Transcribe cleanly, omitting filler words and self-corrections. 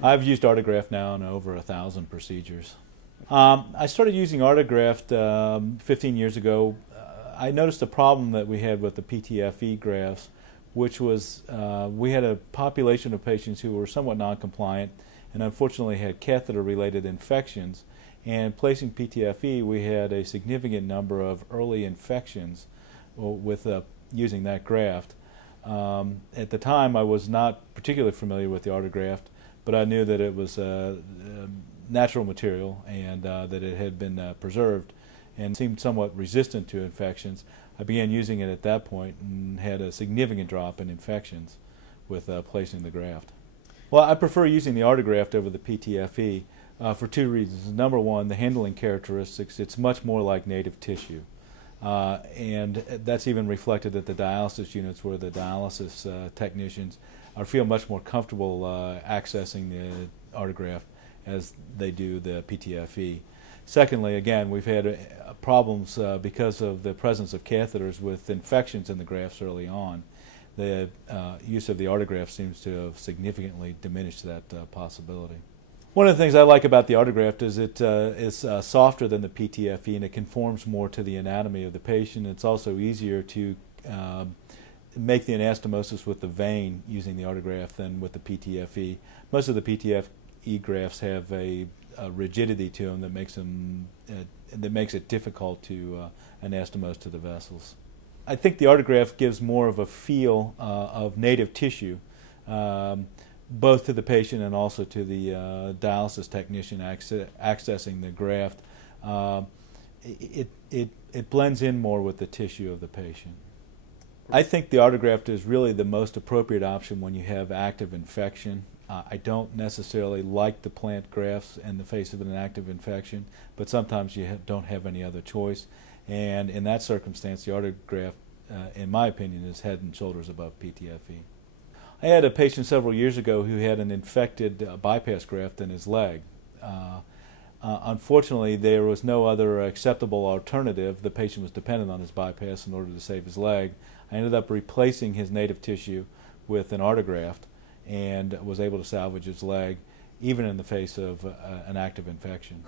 I've used Artegraft now in over 1,000 procedures. I started using Artegraft 15 years ago. I noticed a problem that we had with the ePTFE grafts, which was we had a population of patients who were somewhat non-compliant and unfortunately had catheter-related infections. And placing ePTFE, we had a significant number of early infections with using that graft. At the time, I was not particularly familiar with the Artegraft, but I knew that it was natural material and that it had been preserved and seemed somewhat resistant to infections. I began using it at that point and had a significant drop in infections with placing the graft. Well, I prefer using the Artegraft over the ePTFE for two reasons. Number one, the handling characteristics. It's much more like native tissue. And that's even reflected at the dialysis units where the dialysis technicians feel much more comfortable accessing the Artegraft as they do the ePTFE. Secondly, again, we've had problems because of the presence of catheters with infections in the grafts early on. The use of the Artegraft seems to have significantly diminished that possibility. One of the things I like about the Artegraft is it is softer than the ePTFE and it conforms more to the anatomy of the patient. It's also easier to make the anastomosis with the vein using the Artegraft than with the ePTFE. Most of the ePTFE grafts have a rigidity to them that makes it difficult to anastomose to the vessels. I think the Artegraft gives more of a feel of native tissue, both to the patient and also to the dialysis technician accessing the graft. It blends in more with the tissue of the patient. I think the Artegraft is really the most appropriate option when you have active infection. I don't necessarily like the plant grafts in the face of an active infection, but sometimes you don't have any other choice. And in that circumstance, the Artegraft, in my opinion, is head and shoulders above ePTFE. I had a patient several years ago who had an infected bypass graft in his leg. Unfortunately, there was no other acceptable alternative. The patient was dependent on his bypass in order to save his leg. I ended up replacing his native tissue with an Artegraft and was able to salvage his leg even in the face of an active infection.